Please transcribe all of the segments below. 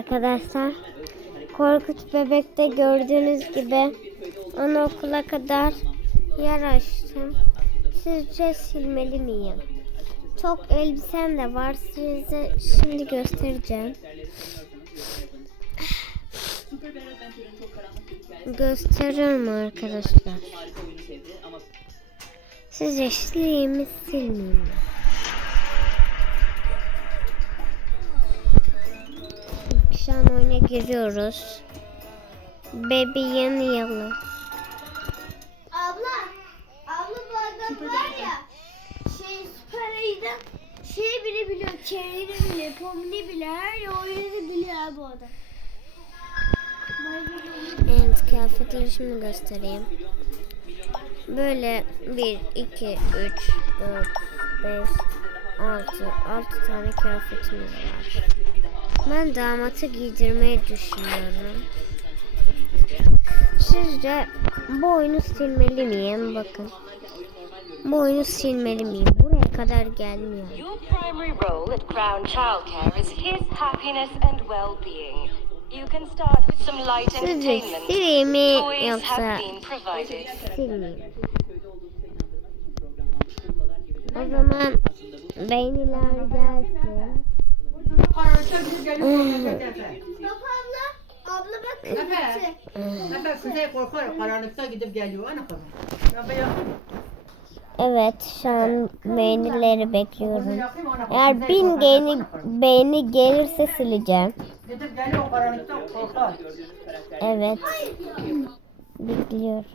Arkadaşlar Korkut Bebek'te gördüğünüz gibi onu okula kadar yer. Sizce silmeli miyim? Çok elbisem de var. Size şimdi göstereceğim. Gösteriyorum arkadaşlar. Sizce sileyim mi silmeyeyim mi? Oyuna giriyoruz. Baby yeni yılı. Abla, abla bu adam var ya, şey süper ayıda şey bile biliyor, çeyreğini bile, pomni bile, her oyunu biliyor bu adam. Evet kıyafetleri şimdi göstereyim. Böyle 1, 2, 3, 4, 5, 6, 6 tane kıyafetimiz var. Ben damatı giydirmeyi düşünüyorum. Sizce bu oyunu silmeli miyim? Bakın. Bu oyunu silmeli miyim? Buraya kadar gelmiyor. Your primary role at Crown Childcare is his happiness and well-being. You can start with some light entertainment. sileyim yoksa silmeyeyim? O zaman beğeniler gelsin. Bak abla, abla bak kırmızı. Efe. Efe kuzey korkar karanlıkta gidip geliyor. Ana konu. Ya ben yakayım. Evet şu an beğenileri bekliyorum. Eğer bin beğeni, beğeni gelirse sileceğim. Gidip geliyor karanlıkta korkar. Evet. Bekliyoruz.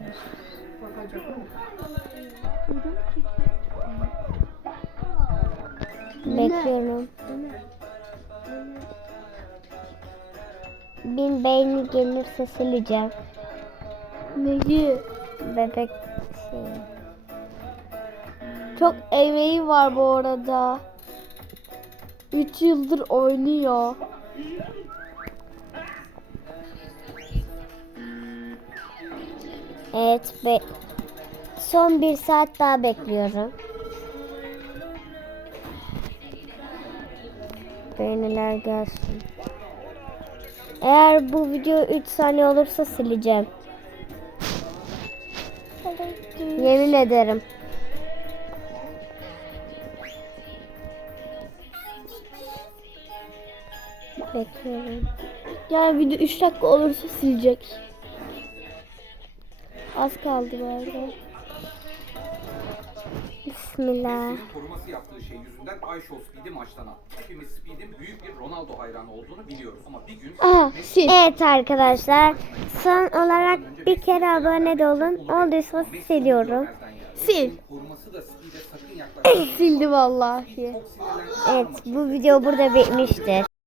Bekliyorum. Bin beğeni gelirse sileceğim. Neyi? Bebek şey. Çok emeği var bu arada. 3 yıldır oynuyor. Evet be son bir saat daha bekliyorum. Beğeniler gelsin. Eğer bu video 3 saniye olursa sileceğim. Yemin ederim. Bekliyorum. Yani video 3 dakika olursa silecek. Az kaldı arada. Bismillah. koruması yaptığı şey yüzünden iShow Speed'i maçtan attı. Hepimiz Speed'in büyük bir Ronaldo hayranı olduğunu biliyoruz. Ama bir gün Aha. Evet arkadaşlar. Son olarak bir kere abone de olun. Olduysa siliyorum. Sil. Sildi vallahi. Evet bu video burada bitmiştir.